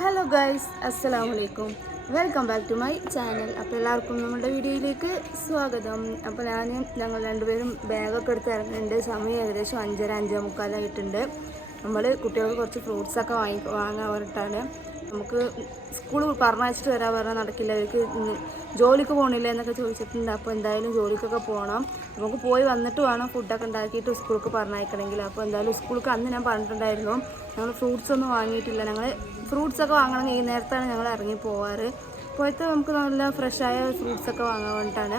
Hello guys അസ്സലാമു അലൈക്കും welcome back to my channel അപ്പോൾ എല്ലാവർക്കും നമ്മുടെ വീഡിയോയിലേക്ക് സ്വാഗതം. അപ്പോൾ ഞാൻ ഞങ്ങൾ രണ്ടുപേരും ബാഗൊക്കെ എടുത്ത് ഇറങ്ങുന്നുണ്ട്. സമയം ഏകദേശം അഞ്ചര അഞ്ചേ മുക്കാലായിട്ടുണ്ട് നമ്മൾ കുട്ടികൾക്ക് കുറച്ച് ഫ്രൂട്ട്സൊക്കെ വാങ്ങി വാങ്ങാൻ പറഞ്ഞിട്ടാണ് നമുക്ക് സ്കൂൾ പറഞ്ഞയച്ചിട്ട് വരാൻ പറഞ്ഞാൽ നടക്കില്ല. അവർക്ക് ജോലിക്ക് പോകണില്ല എന്നൊക്കെ ചോദിച്ചിട്ടുണ്ട്. അപ്പോൾ എന്തായാലും ജോലിക്കൊക്കെ പോകണം നമുക്ക് പോയി വന്നിട്ട് വേണം ഫുഡൊക്കെ ഉണ്ടാക്കിയിട്ട് സ്കൂൾക്ക് പറഞ്ഞയക്കണമെങ്കിൽ. അപ്പോൾ എന്തായാലും സ്കൂൾക്ക് അന്ന് ഞാൻ പറഞ്ഞിട്ടുണ്ടായിരുന്നു. ഞങ്ങൾ ഫ്രൂട്ട്സ് ഒന്നും വാങ്ങിയിട്ടില്ല. ഞങ്ങൾ ഫ്രൂട്ട്സ് ഒക്കെ വാങ്ങണമെങ്കിൽ ഈ നേരത്താണ് ഞങ്ങൾ ഇറങ്ങി പോവാറ്. പോയത്തെ നമുക്ക് നല്ല ഫ്രഷായ ഫ്രൂട്ട്സൊക്കെ വാങ്ങാൻ വേണ്ടിയിട്ടാണ്.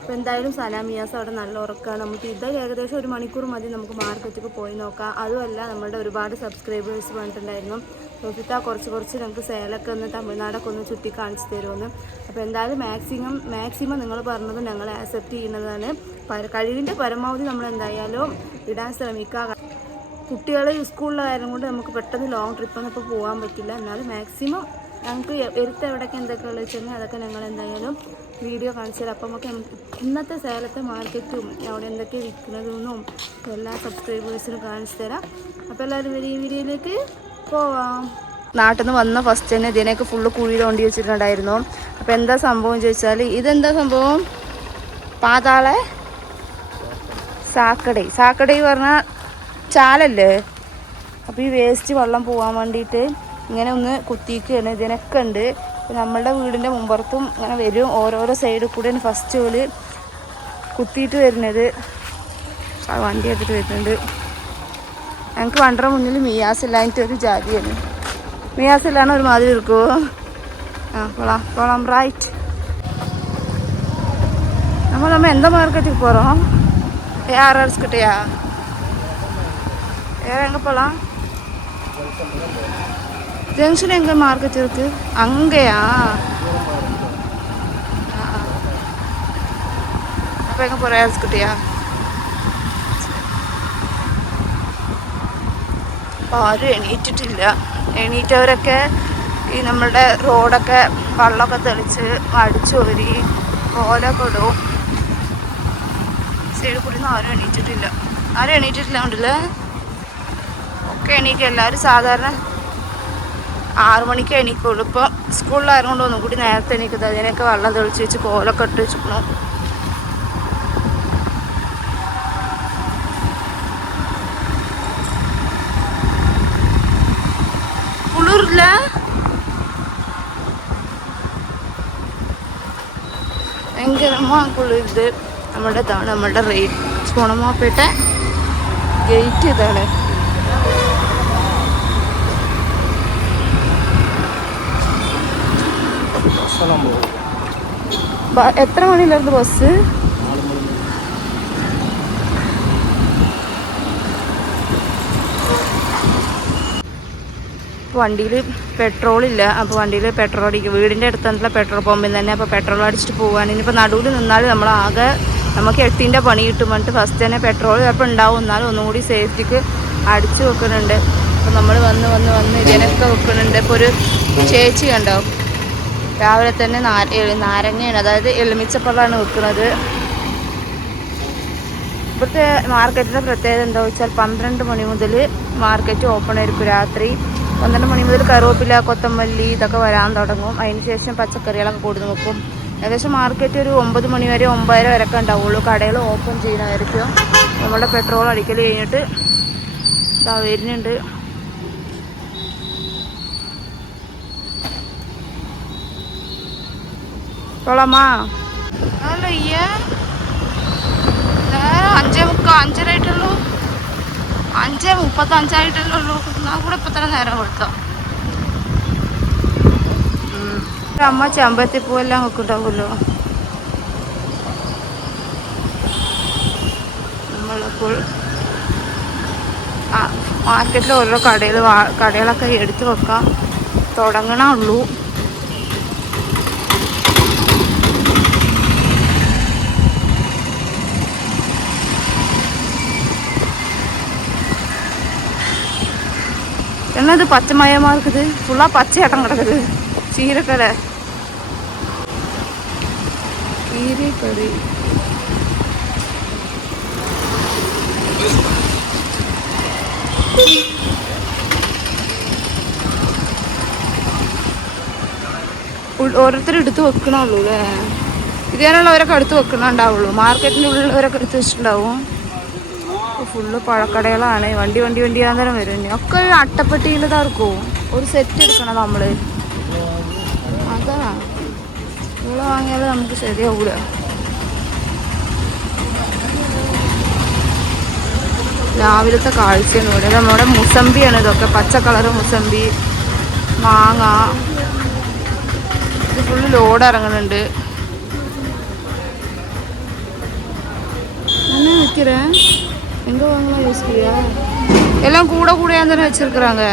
അപ്പോൾ എന്തായാലും സലാമിയാസ് അവിടെ നല്ല ഉറക്കമാണ് നമുക്ക് ഇത് ഏകദേശം ഒരു മണിക്കൂർ മതി നമുക്ക് മാർക്കറ്റിൽ പോയി നോക്കാം. അതുമല്ല നമ്മളുടെ ഒരുപാട് സബ്സ്ക്രൈബേഴ്സ് പറഞ്ഞിട്ടുണ്ടായിരുന്നു നോക്കിയിട്ട് കുറച്ച് കുറച്ച് നമുക്ക് സേലൊക്കെ ഒന്ന് തമിഴ്നാടൊക്കെ ഒന്ന് ചുറ്റി കാണിച്ചു തരുമെന്ന്. അപ്പോൾ എന്തായാലും മാക്സിമം മാക്സിമം നിങ്ങൾ പറഞ്ഞത് ഞങ്ങൾ ആക്സെപ്റ്റ് ചെയ്യുന്നതാണ്. കഴിവിന്റെ പരമാവധി നമ്മൾ എന്തായാലും ഇടാൻ ശ്രമിക്കുക. കുട്ടികൾ സ്കൂളിലെ കൊണ്ട് നമുക്ക് പെട്ടെന്ന് ലോങ് ട്രിപ്പൊന്നും ഇപ്പോൾ പോകാൻ പറ്റില്ല. എന്നാലും മാക്സിമം ഞങ്ങൾക്ക് എടുത്ത് എവിടെയൊക്കെ എന്തൊക്കെ വെച്ചാൽ അതൊക്കെ ഞങ്ങൾ എന്തായാലും വീഡിയോ കാണിച്ചു തരാം അപ്പം നമുക്ക് ഇന്നത്തെ സേലത്തെ മാർക്കറ്റും അവിടെ എന്തൊക്കെ വിൽക്കുന്നതെന്നും എല്ലാ സബ്സ്ക്രൈബേഴ്സിനും കാണിച്ചു തരാം. അപ്പോൾ എല്ലാവരും വലിയ വീഡിയോയിലേക്ക് പോവാം. നാട്ടിൽ നിന്ന് വന്ന ഫസ്റ്റ് തന്നെ ഇതിനൊക്കെ ഫുള്ള് കുഴി തോണ്ടി വെച്ചിട്ടുണ്ടായിരുന്നു. അപ്പോൾ എന്താ സംഭവം ചോദിച്ചാൽ ഇതെന്താ സംഭവം? പാതാളെ? സാക്കടൈ. സാക്കടൈ പറഞ്ഞാൽ ചാലല്ലേ? അപ്പോൾ ഈ വേസ്റ്റ് വെള്ളം പോകാൻ വേണ്ടിയിട്ട് ഇങ്ങനെ ഒന്ന് കുത്തിക്കുകയാണ് ഇതിനൊക്കെ ഉണ്ട്. നമ്മളുടെ വീടിൻ്റെ മുമ്പുറത്തും ഇങ്ങനെ വരും ഓരോരോ സൈഡിൽ കൂടെ ഫസ്റ്റ് ഓല് കുത്തിയിട്ട് വരുന്നത് ആ വണ്ടി എടുത്തിട്ട് വരുന്നുണ്ട് ഞങ്ങൾക്ക് വണ്ടറ മുന്നിൽ മിയാസ് ഇല്ലാഞ്ഞിട്ട് ഒരു ജാതിയാണ് മിയാസ് ഇല്ലാണ്ട് ഒരു മാതിരി ഇരിക്കുമോ ആ പോളാം പോളാം റൈറ്റ് நம்ம நம்ம எந்த மார்க்கெட்டுக்கு போகிறோம் ஏஆர்ஆர்ஸ் கிட்டயா வேற எங்கே போகலாம் ஜங்ஷன் எங்கே மார்க்கெட் இருக்கு அங்கேயா அப்போ எங்கே போகிற ஏஆர்எஸ் கிட்டயா അപ്പോൾ ആരും എണീറ്റിട്ടില്ല എണീറ്റവരൊക്കെ ഈ നമ്മുടെ റോഡൊക്കെ വെള്ളമൊക്കെ തെളിച്ച് അടിച്ചോരി കോലൊക്കെ ഇടും സൈഡിൽ കൂടി ഒന്നും ആരും എണീറ്റിട്ടില്ല ആരും എണീറ്റിട്ടില്ല ഉണ്ടല്ലേ ഒക്കെ എണീക്കുക എല്ലാവരും സാധാരണ ആറു മണിക്ക് എണീക്കുള്ളൂ. ഇപ്പോൾ സ്കൂളിലായതുകൊണ്ട് ഒന്നും കൂടി നേരത്തെ എണീക്കുന്നത് അതിനൊക്കെ വെള്ളം തെളിച്ച് വെച്ച് കോലൊക്കെ ഇട്ട് വെച്ചിരിക്കണു കുളിരില്ല ഭയങ്കരമാ കുളിരുത് നമ്മുടെ ഇതാണ് നമ്മുടെ റേറ്റ് ചുണമാപ്പേട്ട ഗേറ്റ് ഇതാണ്. ബ- എത്ര മണിയിലായിരുന്നു ബസ്? വണ്ടിയിൽ പെട്രോൾ ഇല്ല അപ്പോൾ വണ്ടിയിൽ പെട്രോൾ അടിക്കും. വീടിന്റെ അടുത്തുള്ള പെട്രോൾ പമ്പിൽ തന്നെ. അപ്പോൾ പെട്രോൾ അടിച്ചിട്ട് പോകാൻ ഇനിയിപ്പോൾ നടുവിൽ നിന്നാൽ നമ്മൾ ആകെ നമുക്ക് എട്ടിന്റെ പണി കിട്ടും പറഞ്ഞിട്ട് ഫസ്റ്റ് തന്നെ പെട്രോൾ ചിലപ്പോൾ ഉണ്ടാവും. എന്നാലും ഒന്നും കൂടി സേഫ്റ്റിക്ക് അടിച്ച് വെക്കുന്നുണ്ട്. അപ്പോൾ നമ്മൾ വന്ന് വന്ന് വന്ന് ഇതിനൊക്കെ വെക്കുന്നുണ്ട്. ഇപ്പോൾ ഒരു ചേച്ചി കണ്ടോ? രാവിലെ തന്നെ നാര നാരങ്ങയാണ് അതായത് എലുമിച്ചപ്പഴമാണ് വെക്കുന്നത് ഇവിടുത്തെ മാർക്കറ്റിന്റെ പ്രത്യേകത എന്താ വെച്ചാൽ പന്ത്രണ്ട് മണി മുതൽ മാർക്കറ്റ് ഓപ്പൺ ആയിരിക്കും രാത്രി. പന്ത്രണ്ട് മണി മുതൽ കറുവേപ്പില കൊത്തമല്ലി ഇതൊക്കെ വരാൻ തുടങ്ങും. അതിന് ശേഷം പച്ചക്കറികളൊക്കെ കൂടുതൽ വെക്കും. ഏകദേശം മാർക്കറ്റ് ഒരു ഒമ്പത് മണി വരെ ഒമ്പതര വരെയൊക്കെ ഉണ്ടാവുള്ളൂ. കടകൾ ഓപ്പൺ ചെയ്യുന്നതായിരിക്കും. നമ്മുടെ പെട്രോൾ അടിക്കൽ കഴിഞ്ഞിട്ട് ഇതാ വരുന്നുണ്ട്. നേരം അഞ്ചേ മുക്കാ അഞ്ചരായിട്ടുള്ളൂ അഞ്ചേ മുപ്പത്തി അഞ്ചായിട്ടുള്ളൂ എന്നാ കൂടെ ഇപ്പൊ തന്നെ നേരം കൊടുത്തോ? അമ്മ ചമ്പത്തി പൂവെല്ലാം വെക്കുണ്ടാവുമല്ലോ നമ്മളിപ്പോൾ മാർക്കറ്റിൽ ഓരോ കടയിൽ കടകളൊക്കെ എടുത്ത് വെക്കാം. തുടങ്ങണുള്ളൂ என்னது பச்சை மயமா இருக்குது ஃபுல்லா பச்சை இடம் கிடக்குது சீரக்கடை கீரைக்கடை ഓരോരുത്തർ എടുത്ത് വെക്കണുള്ളൂ അല്ലേ ഇതേനുള്ളവരൊക്കെ എടുത്ത് വെക്കണുണ്ടാവുള്ളൂ മാർക്കറ്റിൻ്റെ ഉള്ളിലുള്ളവരൊക്കെ എടുത്ത് വെച്ചിട്ടുണ്ടാവും ഫുള്ള് പഴക്കടകളാണ്. വണ്ടി വണ്ടി വണ്ടി വണ്ടിയാന്തരം വരും. ഒക്കെ അട്ടപ്പെട്ടിയിൽ തറക്കും ഒരു സെറ്റ് എടുക്കണം നമ്മൾ. അതാ. ഇവിടെ വാങ്ങിയാൽ നമുക്ക് ശരിയാവൂല. രാവിലത്തെ കാഴ്ച നോട് നമ്മുടെ മുസമ്പിയാണ് ഇതൊക്കെ. പച്ച കളർ മുസമ്പി മാങ്ങ. ഇത് ഫുള്ള് ലോഡ് ഇറങ്ങുന്നുണ്ട്. അങ്ങനെ നിൽക്കരേ எங்கே வாங்கலாம் யோசிக்கிறியா எல்லாம் கூட கூடையாக தானே வச்சுருக்குறாங்க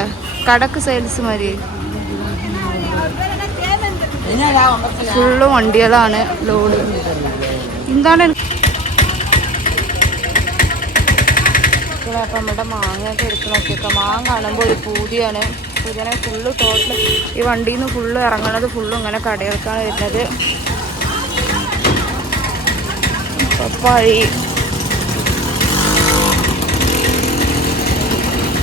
கடைக்கு சேல்ஸ் மாதிரி ഫുള്ളും വണ്ടികളാണ് ലോഡ് എന്താണ് അപ്പം നമ്മുടെ മാങ്ങയൊക്കെ എടുത്ത് നോക്കിയൊക്കെ മാങ്ങ കാണുമ്പോൾ ഒരു പൂതിയാണ് പൂതിയാണെ ഫുള്ള് ടോട്ടൽ ഈ വണ്ടിയിൽ നിന്ന് ഫുള്ള് ഇറങ്ങണത് ഫുള്ളും ഇങ്ങനെ കടകൾക്കാണ് വരുന്നത് പപ്പാഴി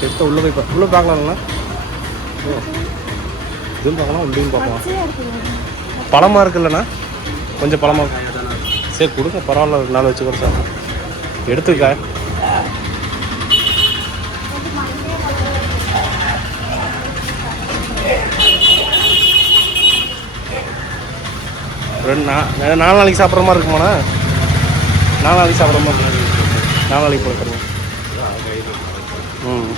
எடுத்த உள்ளே போய் பா- உள்ளே பார்க்கலாம்ல இதுவும் பார்க்கலாம் உள்ளேயும் பார்க்கலாம். பழமாக இருக்குல்லண்ணா கொஞ்சம் பழமாக. சரி கொடுங்க பரவாயில்ல ஒரு நாள் வச்சு கூட சார். எடுத்துக்க. ரெண்டு நா நாலு நாளைக்கு சாப்பிட்ற மாதிரி இருக்குமாண்ணா? நாலு நாளைக்கு சாப்பிட்ற மாதிரி. நாலு நாளைக்கு போட்டுருங்க ம்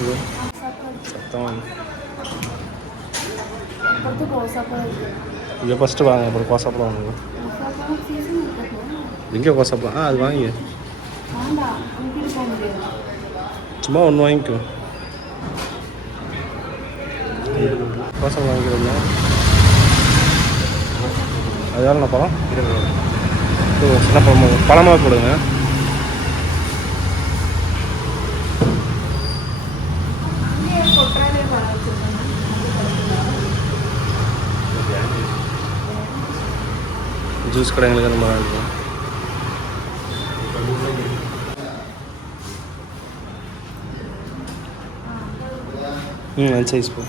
ഇത് மொத்தம் இங்கே ஃபஸ்ட்டு வாங்க அப்புறம் கோசாப்பழம் வாங்க. எங்கே கோசாப்பழம் ஆ அது வாங்கி. சும்மா ஒன்று வாங்கிக்கோ. கோசம் வாங்கிக்கிறோம் அதனால வேறு பழம்? சின்ன பழமாக பழமாக போடுங்க. ಜ್ಯೂಸ್ ಕಡೆಗಳಿಗೆಲ್ಲ ಮಾಡೋದು ಹ್ಞೂ ಒಂದು ಸೈಜ್ ಪೋ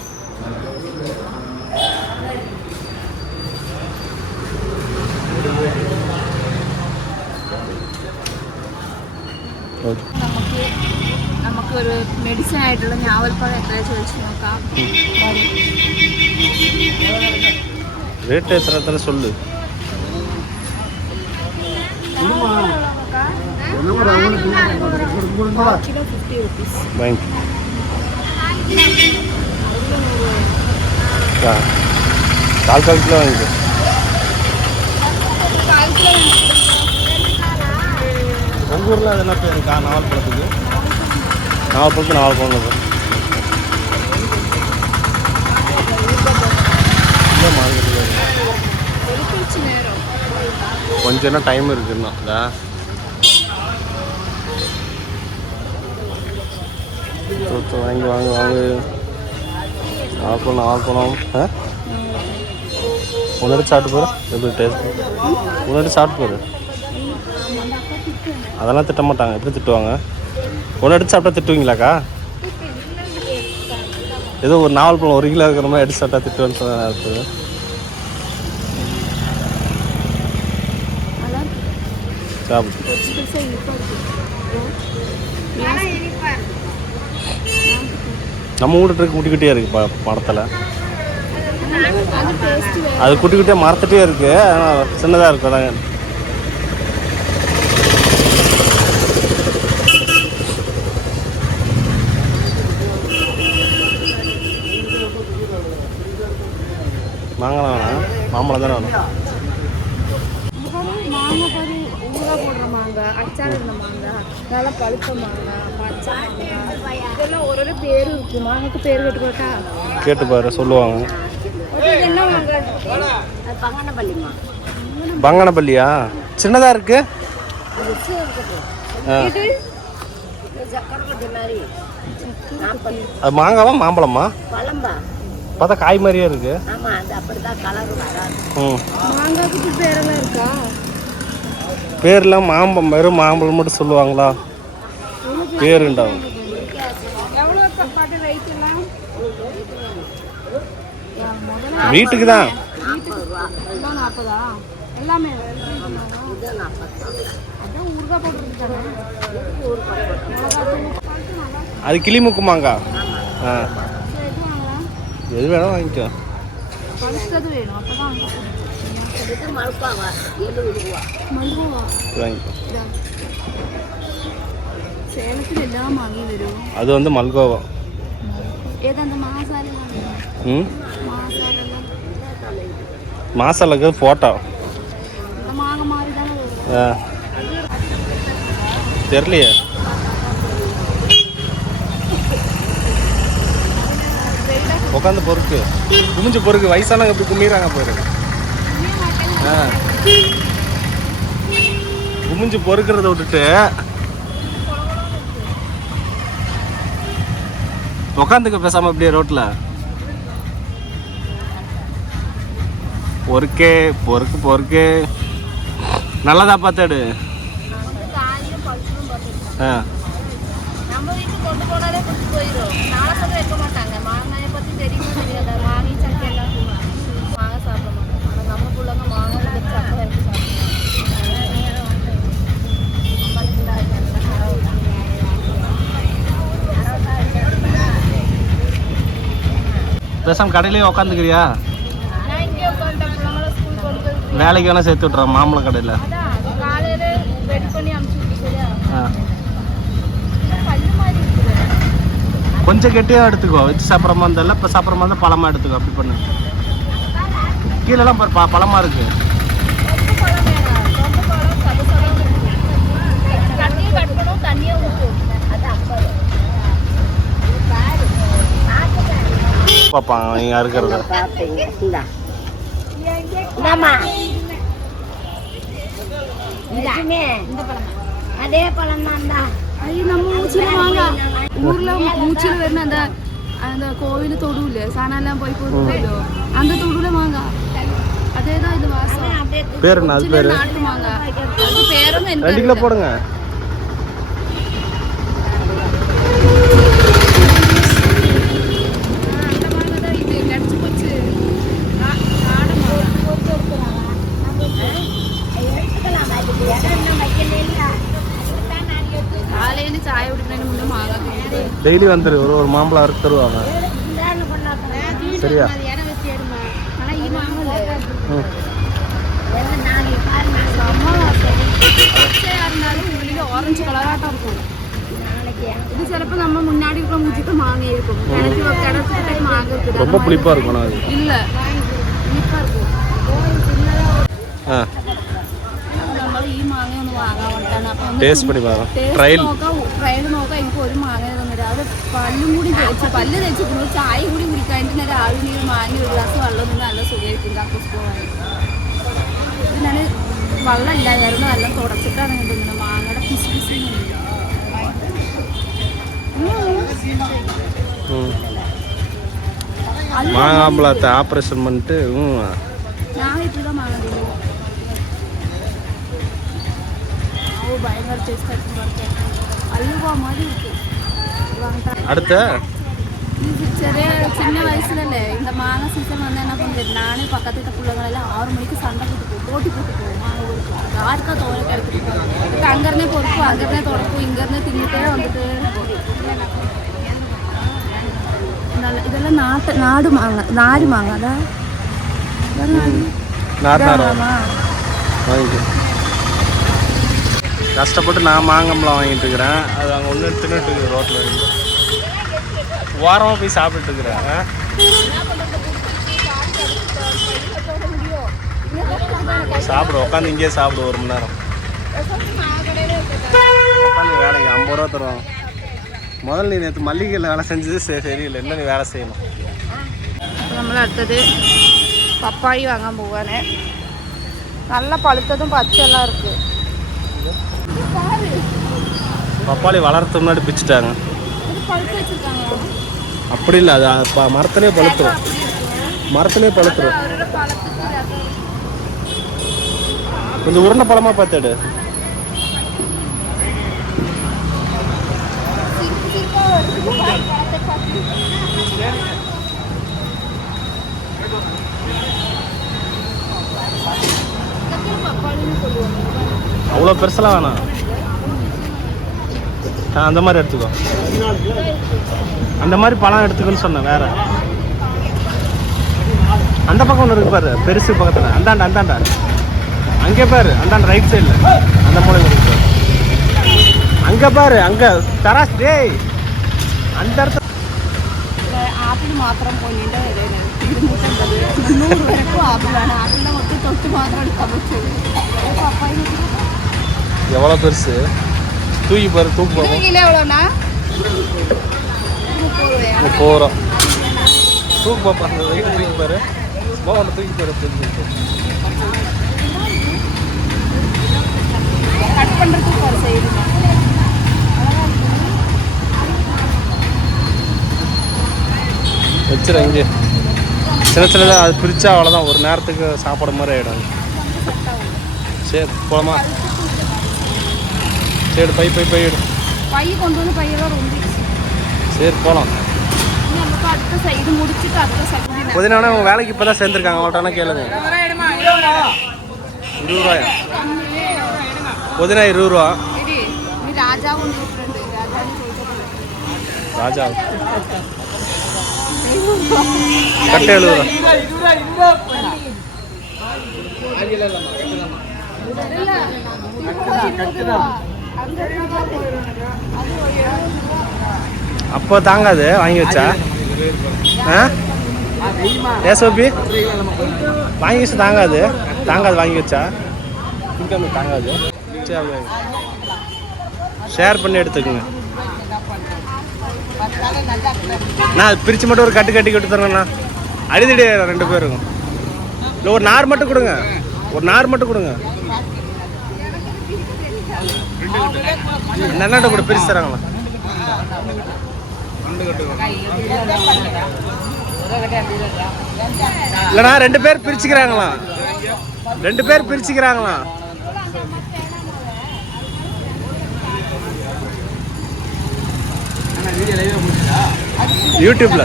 നമുക്ക് നമുക്കൊരു മെഡിസിൻ ആയിട്ടുള്ള ഞാവൽപ്പഴം എത്ര ചോദിച്ചു നോക്കാം. റേറ്റ് എത്ര എത്ര സൊല്ലു வாங்கி கால் கால் கிலோ வாங்கிக்கோ உங்கள் ஊரில் அது என்ன பேர் இருக்கா நாவல் பழத்துக்கு நாவல் பழத்துக்கு நாவல் கொஞ்சம் என்ன டைம் இருக்குன்னா இதா? தூத்து வாங்கி வாங்க வாங்க. ஆக்கணும் ஆக்கணும். ஆ? சாப்பிட்டு போகிற எப்படி டேஸ்ட் உன்னோட சாப்பிட்டு போகிற அதெல்லாம் திட்ட மாட்டாங்க. எப்படி திட்டுவாங்க? ஒன்று அடிச்சு சாப்பிட்டா திட்டுவீங்களாக்கா? ஏதோ ஒரு நாவல் பழம் ஒரு கிலோ இருக்கிற மாதிரி எடுத்து சாப்பிட்டா திட்டுவேன்னு சொன்ன சாப்பிடு நம்ம வீட்டு இருக்கு இருக்குது பா படத்தில். அது குட்டி குட்டியாக மரத்துட்டே இருக்குது ஆனால் சின்னதாக இருக்கு அதான். மாங்கலாம் வேணாம். மாம்பழம் தானே வேணும். இருந்த மாங்காய் நல்லா பழுத்த மாங்காய் பச்சை மாங்காய் இதெல்லாம் ஒரு ஒரு பேர் இருக்கு. மாங்காய்க்கு பேர் கேட்டுக்கோட்டா கேட்டு பாரு சொல்லுவாங்க. இது என்ன மாங்காய் பங்கனப்பள்ளியா? சின்னதாக இருக்கு? அது மாங்காவா மாம்பழமா? பழம்பா. பார்த்தா காய் மாதிரியே இருக்கு. ஆமா அது அப்படிதான் கலர் வராது. ம். மாங்காய்க்கு பேரெல்லாம் இருக்கா? பேர்லாம் மாம்பழம் வெறும் மாம்பழம் மட்டும் சொல்லுவாங்களா? பேருண்டா. வீட்டுக்கு தான் அது கிளிமுக்குமாங்க. ஆ. எது வேணாலும் வாங்கிக்கலாம். அது வந்து மல்கோவா. ஏதோ அந்த மாசாலை ம்? மாசாலெல்லாம். மாசாலுக்கு ஃபோட்டோ தெரியலையே. உட்காந்து பொறுக்கு. குமிஞ்சு பொறுக்கு. வயசானவங்க எப்படி குமிறாங்க ஆ குமிஞ்சு பொறுக்கிறத விட்டுட்டு உட்காந்துக்க பேசாம அப்படியே ரோட்ல. பொறுக்கே பொறுக்கு பொறுக்கு. நல்லதா பார்த்தாடு ஆ நம்ம வீட்டுக்கு கொண்டு போனாலே கொடுத்து போயிடும் நாளை வைக்க மாட்டாங்க மாங்காயை பற்றி தெரியுமா தெரியாதா மாங்கி சட்டை எல்லாம் மாங்காய் சாப்பிட மாட்டாங்க ஆனால் நம்ம பிள்ளைங்க மாங்காய் வச்சு அப்போ வரைக்கும் பேசாம கடையிலேயே உக்காந்துக்கிறியா? வேலைக்கு வேணா சேர்த்து விட்றேன் மாம்பழ கடையில். கொஞ்சம் கெட்டியாக எடுத்துக்கோ. வச்சு சாப்பிட்ற மாதிரி இருந்தால் இப்போ சாப்பிட்ற மாதிரி இருந்தால் பழமாக எடுத்துக்கோ அப்படி பண்ணு. கீழெல்லாம் ப பழமாக இருக்குது ரொம்ப பழம் வேணாம் ரொம்ப பழம் சத சதம் தண்ணியை கட்டணும் தண்ணியை ஊற்றும் அது ஐம்பது பார்ப்பான் நீங்கள் இருக்கிறத பார்ப்பீங்க இந்தா இந்தாம்மா இதுமே இந்த பழம் அதே பழம் தான்டா ஐயோ நம்ம மூச்சில வாங்க ஊர்ல மூச்சில വരുന്ന அந்த அந்த கோவில் തൊടുവില്ലേ സാധനം പോയി പോയിട്ടുണ്ടല്ലോ அந்த തൊടുവിലെ വാങ്ങ അതേതാ ഇത് വാസം அப்படியே பேர் என்ன அது பேர் നാട്ടു വാങ്ങ അത് പേരൊന്നും എനിക്ക് ரெண்டு கிலோ போடுங்க டெய்லி வந்துரு ஒரு ஒரு மாம்பழம் அறுத்து தருவாங்க இந்தான்னு பண்ணாதான் சரியா இடம் வச்சு எடுமா ஆனா ഈ മാങ്ങ ம் எல்லாம் நாளைக்கு பாருங்க பச்சையா இருந்தாலும் உள்ள ஆரஞ்சு கலராட்டம் இருக்கும் நாளைக்கு இது சிலப்போ நம்ம முன்னாடி இருக்கிற மூச்சிக்கு மாங்க இருக்கும் கிணத்து கிணத்துக்கிட்ட மாங்க இருக்குது ரொம்ப புளிப்பாக இருக்கும் ஆனால் அது இல்ல இனிப்பா இருக்கும் ஆ നമ്മൾ ഈ മാങ്ങ ഒന്ന് വാങ്ങാൻ വേണ്ടിട്ടാണ് അപ്പൊ ഒന്ന് ടേസ്റ്റ് பண்ணி பாருங்க ടേസ്റ്റ് ട്രയൽ നോക്കാം ട്രയൽ നോക്കാം എനിക്ക് ഒരു മാങ്ങ തന്നിട്ട് അത് പല്ലും കൂടി തേച്ച് പല്ല് തേച്ച് ചായ കൂടി കുടിക്കാണ്ട് ഞാൻ രാവിലെ ഈ മാങ്ങ ഒരു ഗ്ലാസ് വെള്ളം നിന്ന് നല്ല സുഖമായിരിക്കും കക്കൂസ് പോകാൻ ഇത് ഞാൻ വെള്ളം ഇല്ലായിരുന്നു എല്ലാം തുടച്ചിട്ടാണ് ഞാൻ തിന്നുന്നത് മാങ്ങയുടെ പിസ് പിസ് ம் மாங்காம்பழத்தை ஆப்ரேஷன் பண்ணிட்டு ம் ഞാൻ இப்படிதான் மாங்க தின்னுவோம் ஓ பயங்கர டேஸ்ட் இருக்கு அல்வா மாதிரி இருக்கு வாங்கிட்டா அடுத்த? சின்ன வயசுல இந்த மானசீசன் வந்து என்ன பண்ணுறது நானே பக்கத்து வீட்டு பிள்ளைங்களெல்லாம் ஆறு மணிக்கு சண்டை போட்டு போவோம் போட்டி போட்டு போவோம்? யாருக்கா தோலை எடுத்துட்டு போவோம். அங்கேருந்தே பொறுப்பு அங்கேருந்தே தொடக்கும் இங்கேருந்தே தின்னுட்டே வந்துட்டு இதெல்லாம் நாடு மாங்க நாடு மாங்க கஷ்டப்பட்டு நான் மாங்கம்பழம் வாங்கிட்டு இருக்கிறேன். அது அங்கே ஒன்று தின்னுட்டு இருக்குது ரோட்டில் இருந்து. ஓரமாக போய் சாப்பிட்டு இருக்கிறேன். சாப்பிடு உட்காந்து இங்கேயே சாப்பிடு ஒரு மணி நேரம். உட்காந்து வேலைக்கு ஐம்பது ரூபா தரும் முதல்ல நீ நேற்று மல்லிகையில் வேலை செஞ்சது சரி சரியில்லை. இன்னும் நீ வேலை செய்யணும். நம்மளும் அடுத்தது பப்பாயி வாங்க போவானே. நல்லா பழுத்ததும் பச்சைலாம் இருக்குது பப்பாளி வளர்த்த முன்னாடி பிச்சுட்டாங்க. அப்படி இல்லை அது மரத்திலே பழுத்துரும். மரத்திலே பழுத்துரும். கொஞ்சம் உருண்டை பழமாக பார்த்துடு அவ்வளோ பெருசெல்லாம் வேணாம். அந்த மாதிரி எடுத்துக்கோ அந்த மாதிரி பழம் எடுத்துக்கோன்னு சொன்னேன் வேற அந்த பக்கம் ஒன்று இருக்கு பாரு பெருசு பக்கத்தில் அந்தாண்ட அந்தாண்டா அங்கே பாரு அந்தாண்ட ரைட் சைடில் அந்த மூலையில் இருக்கு பாரு. அங்கே பாரு அங்கே தராஸ் டேய் அந்த இடத்துல ആപ്പിൾ മാത്രം പൊന്നിൻ്റെ വിലയാണ് ഇരുന്നൂറ്റമ്പത് മുന്നൂറ് വരക്കും ആപ്പിളാണ് ആപ്പിളിനെ മൊത്തം തൊട്ട് മാത്രം എടുക്കാൻ പറ്റുള്ളൂ അത് പപ്പായ எவ்வளோ பெருசு தூக்கி பாரு தூக்கு பார்ப்போம் கிலோ எவ்வளோண்ணா? முப்பது ரூபா தூக்கு பார்ப்போம் அந்த வெயிட் தூக்கி பாரு. மோகனை தூக்கி பாரு பாரு. கட் பண்ணுறதுக்கு ஒரு இங்கே. சின்ன சின்னதாக அது பிரித்தா அவ்வளோதான் ஒரு நேரத்துக்கு சாப்பாடு மாதிரி ஆகிடும் சரி போலாமா? சரி பை பை பை எடு. பை கொண்டு வந்து பையெல்லாம் ரொம்பிடுச்சு சரி போகலாம் இது புதினா உங்கள் வேலைக்கு இப்போ தான் சேர்ந்துருக்காங்க அவட்டானா கேளுங்க. இருபது ரூபாயா? புதினா இருபது ரூபா. ராஜா. கட்ட எழுபது ரூபா அப்போ தாங்காது வாங்கி வச்சா? ஆ? ஏசோபி வாங்கி வச்சு தாங்காது. தாங்காது வாங்கி வச்சா? தாங்காது சரி ஷேர் பண்ணி எடுத்துக்கோங்க. நான் பிரித்து மட்டும் ஒரு கட்டு கட்டி கட்டு தரேண்ணா அடிதடி ரெண்டு பேருக்கும் இல்லை ஒரு நார் மட்டும் கொடுங்க. ஒரு நார் மட்டும் கொடுங்க. அந்த கூட பிரித்து தராங்களா? இல்லைண்ணா ரெண்டு பேர் பிரிச்சுக்கிறாங்களா? ரெண்டு பேர் பிரிச்சுக்கிறாங்களா? யூடியூப்ல.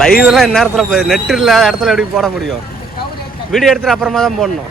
லைவ்லாம் இந்நேரத்தில் நெட் இல்லாத இடத்துல எப்படி போட முடியும்? வீடியோ எடுத்துட்டு அப்புறமா தான் போடணும்.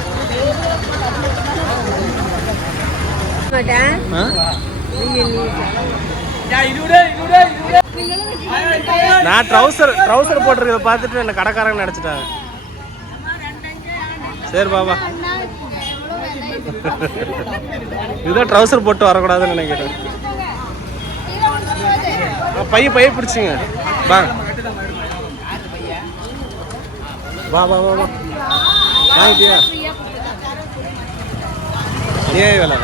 நான் ட்ரௌசர் ட்ரௌசர் போட்டிருக்கிறத பார்த்துட்டு என்ன கடைக்காரங்க நினச்சிட்டாங்க சரி பாபா இதுதான் ட்ரௌசர் போட்டு வரக்கூடாதுன்னு நினைக்கிறேன் பைய பைய பிடிச்சிங்க. வாங்க வா வா வா வா. வாங்கிட்டியா ஏ வேலை.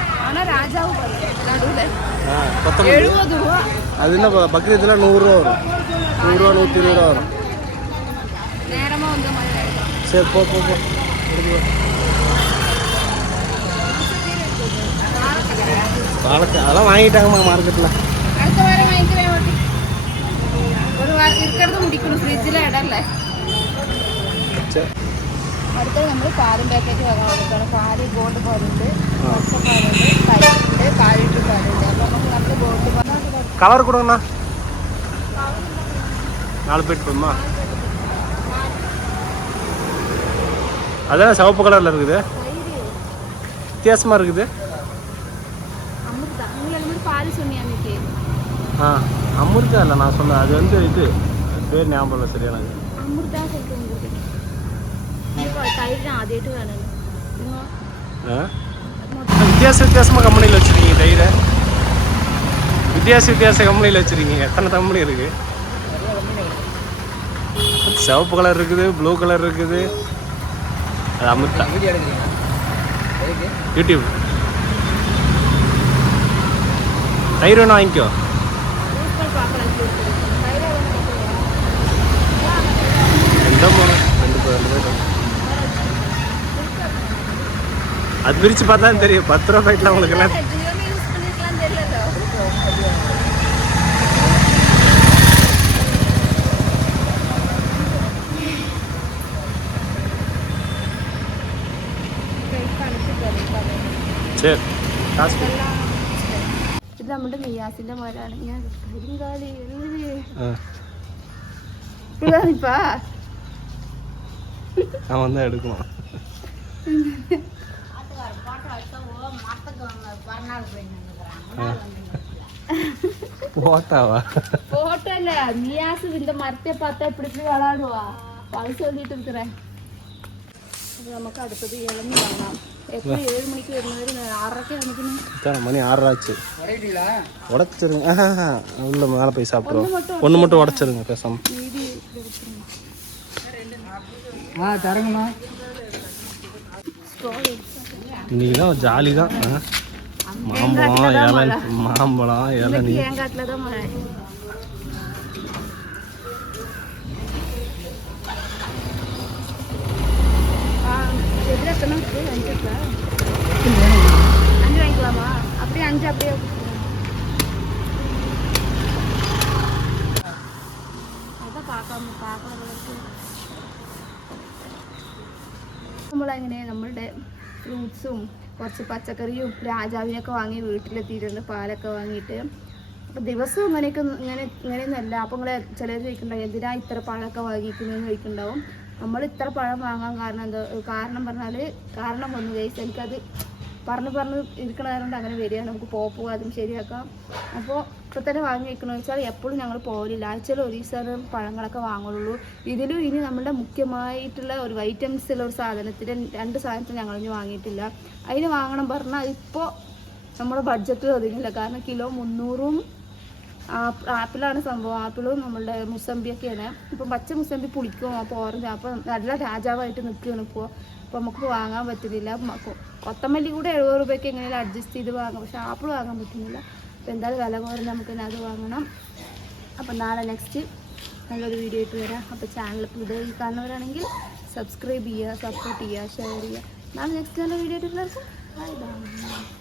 கொத்தமல்லி. அது என்ன பக்ரீத்லாம் நூறுரூவா வரும். நூறுரூவா நூற்றி இருபது வரும். சரி போ வாங்கிட்டாங்கம்மா மார்க்கெட்டில் சரி. അടുത്തത് നമ്മൾ പാലും പാക്കറ്റ് വാങ്ങാൻ കൊടുക്കണം പാല് ഗോൾഡ് പാലുണ്ട് പച്ച പാലുണ്ട് തൈരുണ്ട് പാലിട്ട് പാലുണ്ട് അപ്പോൾ നമുക്ക് നമ്മൾ ഗോൾഡ് പാൽ கலர் கொடுங்கண்ணா நாலு பேட் போதுமா அதான் சிவப்பு கலரில் இருக்குது தயிர் வித்தியாசமாக இருக்குது அமிர்தா நீ அந்த மாதிரி பால் சொன்னியா அன்னைக்கு ஆ அமிர்தா இல்லை நான் சொன்னேன் அது வந்து இது பேர் ஞாபகம் இல்லை சரியா எனக்கு வித்தியாச வித்தியாசமாக கம்பெனியில் வச்சுருக்கீங்க தயிரை வித்தியாச வித்தியாச கம்பெனியில் வச்சுருக்கீங்க எத்தனை கம்பெனி இருக்குது சிவப்பு கலர் இருக்குது. ப்ளூ கலர் இருக்குது அது அமிர்தா யூடியூப் தயிர் வேணும் வாங்கிக்கோ எந்த மூணு ரெண்டு பேர் ரெண்டு பேர் அது பிரித்து பார்த்தா தான் தெரியும் பத்து ரூபா பாக்கெட்டில் உங்களுக்கு எல்லாம் சரி காசு கொடு. ഇത് നമ്മുടെ നിയാസിന്റെ മോരാണ് ഞാൻ കരിങ്കാലി എന്ത് ஆ ഇതാണിപ്പാ அவன் தான் எடுக்கணும் போட்டாவா? போட்டல மியாசு இந்த மரத்தை பார்த்தா இப்படி இப்படி விளாடுவா அது சொல்லிட்டு இருக்கிறேன் நமக்கு அடுத்தது இளநி வாங்கலாம் எப்படி ஏழு மணிக்கு ஒரு மாதிரி ஆறரைக்கே அமைக்கணும் மணி ஆறாச்சு உடச்சிருங்க. மேலே போய் சாப்பிடுவோம் ஒன்று மட்டும் உடச்சிருங்க. பேசாம. தரங்கம்மா. இன்னைக்கு தான் ஜாலி தான் ஆ. மாம்பழம் இளநி மாம்பழம் இளநி തേങ്കാട്ടിലതാ മഴ எதில் இருக்கு அஞ்சு இருக்கா அஞ்சு வாங்கிக்கலாமா அப்படியே அஞ்சு அப்படியே அதான் பார்க்காம பார்க்காம നമ്മളങ്ങനെ നമ്മളുടെ ഫ്രൂട്ട്സും കുറച്ച് പച്ചക്കറിയും രാജാവിനൊക്കെ വാങ്ങി വീട്ടിലെത്തിയിട്ടുണ്ട് പാലൊക്കെ വാങ്ങിയിട്ട്. അപ്പോൾ ദിവസം അങ്ങനെയൊക്കെ ഇങ്ങനെ ഇങ്ങനെയൊന്നുമല്ല അപ്പോൾ നിങ്ങളെ ചിലർ ചോദിക്കുന്നുണ്ടാവും എന്തിനാ ഇത്ര പഴമൊക്കെ വാങ്ങിക്കുന്നതെന്ന് ചോദിക്കുന്നുണ്ടാവും നമ്മൾ ഇത്ര പഴം വാങ്ങാൻ കാരണം എന്താ കാരണം പറഞ്ഞാൽ കാരണം വന്നു കഴിച്ച് എനിക്കത് പറഞ്ഞ് പറഞ്ഞ് ഇരിക്കണതുകൊണ്ട് അങ്ങനെ വരിക. നമുക്ക് പോപ്പ് അതും ശരിയാക്കാം. അപ്പോൾ ഇപ്പോൾ തന്നെ വാങ്ങി വെക്കണമെന്ന് വെച്ചാൽ എപ്പോഴും ഞങ്ങൾ പോകലില്ല ആഴ്ചയിൽ ഒരു ദിവസം പഴങ്ങളൊക്കെ വാങ്ങുള്ളൂ. ഇതിലും ഇനി നമ്മുടെ മുഖ്യമായിട്ടുള്ള ഒരു വൈറ്റമിൻസ് ഉള്ള ഒരു സാധനത്തിന് രണ്ട് സാധനത്തിന് ഇനി വാങ്ങിയിട്ടില്ല. അതിന് വാങ്ങണം പറഞ്ഞാൽ ഇപ്പോൾ നമ്മുടെ ബഡ്ജറ്റ് ഒതുങ്ങില്ല കാരണം കിലോ മുന്നൂറും ആപ്പ് ആപ്പിളാണ് സംഭവം. ആപ്പിളും നമ്മളുടെ മുസമ്പിയൊക്കെയാണ് ഇപ്പം പച്ച മുസമ്പി പുളിക്കും അപ്പോൾ ഓറഞ്ച് അപ്പം നല്ല രാജാവായിട്ട് നിൽക്കുകയാണ് ഇപ്പോൾ അപ്പോൾ നമുക്ക് വാങ്ങാൻ പറ്റുന്നില്ല. കൊത്തമല്ലി കൂടെ എഴുപത് രൂപയ്ക്ക് എങ്ങനെയാലും അഡ്ജസ്റ്റ് ചെയ്ത് വാങ്ങാം. പക്ഷേ ആപ്പിൾ വാങ്ങാൻ പറ്റുന്നില്ല. അപ്പോൾ എന്തായാലും വില കുറഞ്ഞ് നമുക്ക് അത് വാങ്ങണം. അപ്പോൾ നാളെ നെക്സ്റ്റ് നല്ലൊരു വീഡിയോ ഇട്ട് വരാം. അപ്പോൾ ചാനൽ പുതിയ കാണുന്നവരാണെങ്കിൽ സബ്സ്ക്രൈബ് ചെയ്യുക സപ്പോർട്ട് ചെയ്യുക ഷെയർ ചെയ്യുക. നാളെ നെക്സ്റ്റ് നല്ല വീഡിയോ ഇട്ടിട്ടുള്ള ബൈ ബൈ